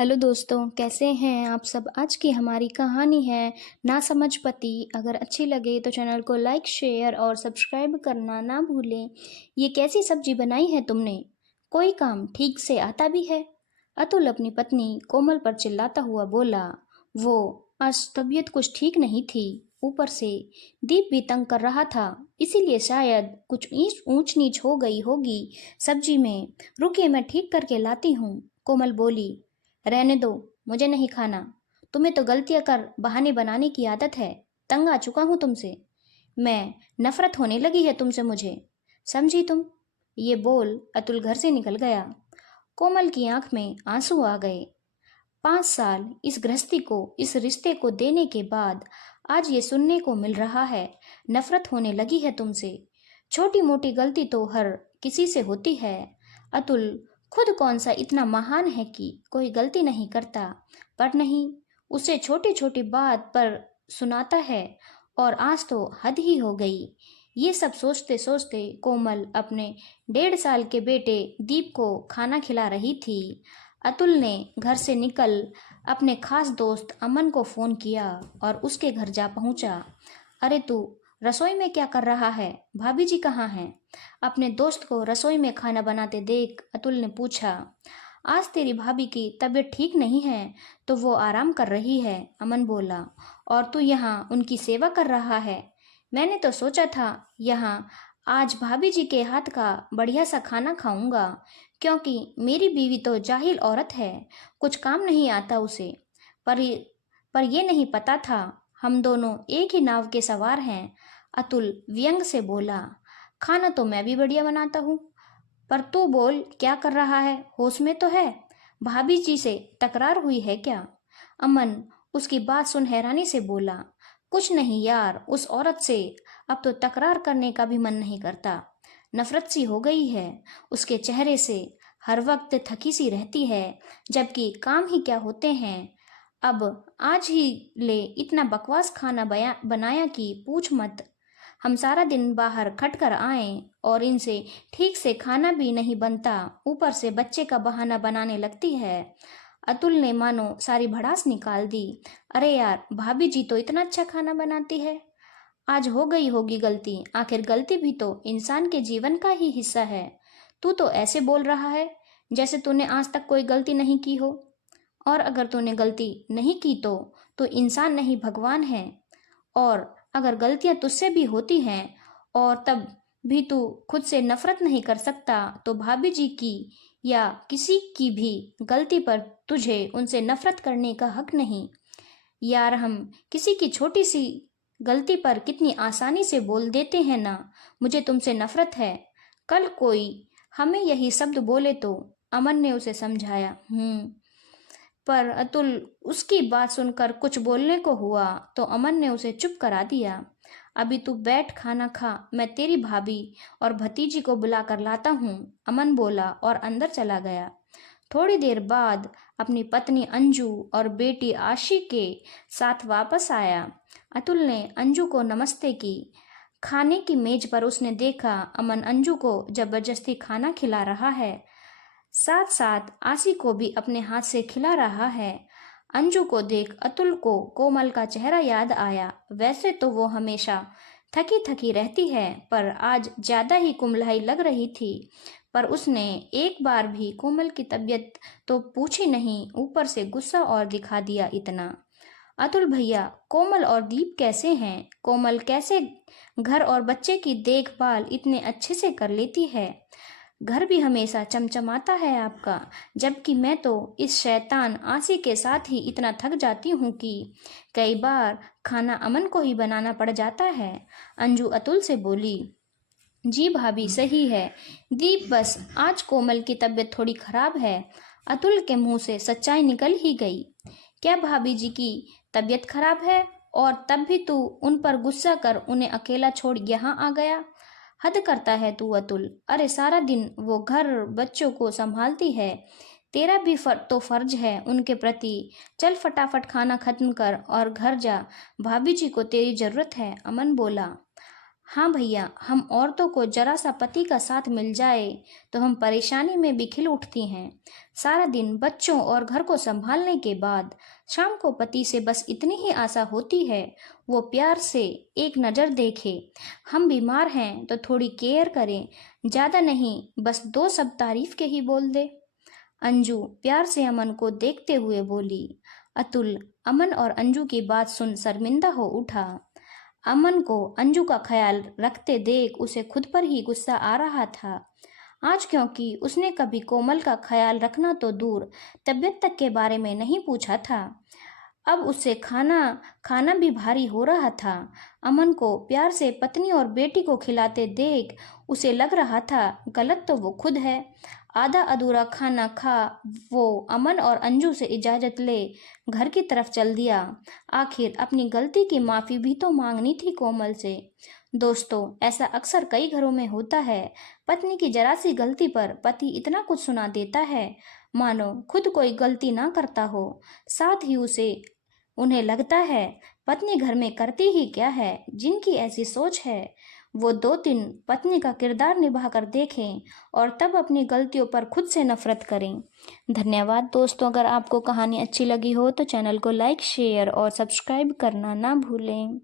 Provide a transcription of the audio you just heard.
Hello दोस्तों, कैसे हैं आप सब। आज की हमारी कहानी है ना समझ पति। अगर अच्छी लगे तो चैनल को लाइक शेयर और सब्सक्राइब करना ना भूलें। ये कैसी सब्जी बनाई है तुमने, कोई काम ठीक से आता भी है। अतुल अपनी पत्नी कोमल पर चिल्लाता हुआ बोला। वो आज तबीयत कुछ ठीक नहीं थी, ऊपर से दीप भी तंग कर रहा था, इसीलिए शायद कुछ ऊंच नीच हो गई होगी सब्जी में। रुकिए, मैं ठीक करके लाती हूँ, कोमल बोली। रहने दो, मुझे नहीं खाना। तुम्हें तो गलतियां कर बहाने बनाने की आदत है। तंग आ चुका हूं तुमसे। मैं नफरत होने लगी है तुमसे मुझे, समझी तुम। ये बोल अतुल घर से निकल गया। कोमल की आंख में आंसू आ गए। 5 साल इस गृहस्थी को, इस रिश्ते को देने के बाद आज ये सुनने को मिल रहा है, नफरत होने लगी है तुमसे। छोटी मोटी गलती तो हर किसी से होती है। अतुल खुद कौन सा इतना महान है कि कोई गलती नहीं करता, पर नहीं, उसे छोटी छोटी बात पर सुनाता है। और आज तो हद ही हो गई। ये सब सोचते सोचते कोमल अपने 1.5 साल के बेटे दीप को खाना खिला रही थी। अतुल ने घर से निकल अपने खास दोस्त अमन को फोन किया और उसके घर जा पहुंचा। अरे तू रसोई में क्या कर रहा है, भाभी जी कहाँ हैं? अपने दोस्त को रसोई में खाना बनाते देख अतुल ने पूछा। आज तेरी भाभी की तबीयत ठीक नहीं है तो वो आराम कर रही है, अमन बोला। और तू यहाँ उनकी सेवा कर रहा है? मैंने तो सोचा था यहाँ आज भाभी जी के हाथ का बढ़िया सा खाना खाऊंगा, क्योंकि मेरी बीवी तो जाहिल औरत है, कुछ काम नहीं आता उसे। पर पर ये नहीं पता था हम दोनों एक ही नाव के सवार हैं, अतुल व्यंग से बोला। खाना तो मैं भी बढ़िया बनाता हूँ, पर तू बोल क्या कर रहा है, होश में तो है? भाभी जी से तकरार हुई है क्या? अमन उसकी बात सुन हैरानी से बोला। कुछ नहीं यार, उस औरत से अब तो तकरार करने का भी मन नहीं करता। नफरत सी हो गई है उसके चेहरे से, हर वक्त थकी सी रहती है, जबकि काम ही क्या होते हैं। अब आज ही ले इतना बकवास खाना बनाया कि पूछ मत। हम सारा दिन बाहर खट कर आए और इनसे ठीक से खाना भी नहीं बनता, ऊपर से बच्चे का बहाना बनाने लगती है। अतुल ने मानो सारी भड़ास निकाल दी। अरे यार, भाभी जी तो इतना अच्छा खाना बनाती है। आज हो गई होगी गलती, आखिर गलती भी तो इंसान के जीवन का ही हिस्सा है। तू तो ऐसे बोल रहा है जैसे तूने आज तक कोई गलती नहीं की हो। और अगर तूने गलती नहीं की तो इंसान नहीं भगवान है। और अगर गलतियां तुझसे भी होती हैं और तब भी तू खुद से नफरत नहीं कर सकता, तो भाभी जी की या किसी की भी गलती पर तुझे उनसे नफरत करने का हक नहीं। यार, हम किसी की छोटी सी गलती पर कितनी आसानी से बोल देते हैं ना, मुझे तुमसे नफरत है। कल कोई हमें यही शब्द बोले तो, अमन ने उसे समझाया। पर अतुल उसकी बात सुनकर कुछ बोलने को हुआ तो अमन ने उसे चुप करा दिया। अभी तू बैठ खाना खा, मैं तेरी भाभी और भतीजी को बुला कर लाता हूँ, अमन बोला और अंदर चला गया। थोड़ी देर बाद अपनी पत्नी अंजू और बेटी आशी के साथ वापस आया। अतुल ने अंजू को नमस्ते की। खाने की मेज पर उसने देखा अमन अंजू को जबरदस्ती खाना खिला रहा है, साथ साथ आशी को भी अपने हाथ से खिला रहा है। अंजू को देख अतुल को कोमल का चेहरा याद आया। वैसे तो वो हमेशा थकी थकी रहती है, पर आज ज्यादा ही कुम्हलाई लग रही थी। पर उसने एक बार भी कोमल की तबीयत तो पूछी नहीं, ऊपर से गुस्सा और दिखा दिया इतना। अतुल भैया, कोमल और दीप कैसे हैं? कोमल कैसे घर और बच्चे की देखभाल इतने अच्छे से कर लेती है? घर भी हमेशा चमचमाता है आपका, जबकि मैं तो इस शैतान आसी के साथ ही इतना थक जाती हूँ कि कई बार खाना अमन को ही बनाना पड़ जाता है, अंजू अतुल से बोली। जी भाभी, सही है। दीप, बस आज कोमल की तबीयत थोड़ी खराब है। अतुल के मुंह से सच्चाई निकल ही गई। क्या भाभी जी की तबीयत खराब है और तब भी तू उन पर गुस्सा कर उन्हें अकेला छोड़ यहाँ आ गया? हद करता है तू अतुल। अरे सारा दिन वो घर बच्चों को संभालती है, तेरा भी तो फर्ज है उनके प्रति। चल फटाफट खाना खत्म कर और घर जा, भाभी जी को तेरी जरूरत है, अमन बोला। हाँ भैया, हम औरतों को जरा सा पति का साथ मिल जाए तो हम परेशानी में भी खिल उठती हैं। सारा दिन बच्चों और घर को संभालने के बाद शाम को पति से बस इतनी ही आशा होती है, वो प्यार से एक नज़र देखे। हम बीमार हैं तो थोड़ी केयर करें, ज़्यादा नहीं, बस 2 शब्द तारीफ के ही बोल दे। अंजू प्यार से अमन को देखते हुए बोली। अतुल अमन और अंजू की बात सुन शर्मिंदा हो उठा। अमन को अंजू का ख्याल रखते देख उसे खुद पर ही गुस्सा आ रहा था आज, क्योंकि उसने कभी कोमल का ख्याल रखना तो दूर, तबीयत तक के बारे में नहीं पूछा था। अब उससे खाना खाना भी भारी हो रहा था। अमन को प्यार से पत्नी और बेटी को खिलाते देख उसे लग रहा था गलत तो वो खुद है। आधा अधूरा खाना खा वो अमन और अंजू से इजाज़त ले घर की तरफ चल दिया। आखिर अपनी गलती की माफ़ी भी तो मांगनी थी कोमल से। दोस्तों, ऐसा अक्सर कई घरों में होता है। पत्नी की जरा सी गलती पर पति इतना कुछ सुना देता है मानो खुद कोई गलती ना करता हो। साथ ही उन्हें लगता है पत्नी घर में करती ही क्या है। जिनकी ऐसी सोच है वो 2 दिन पत्नी का किरदार निभा कर देखें और तब अपनी गलतियों पर खुद से नफरत करें। धन्यवाद दोस्तों। अगर आपको कहानी अच्छी लगी हो तो चैनल को लाइक, शेयर और सब्सक्राइब करना ना भूलें।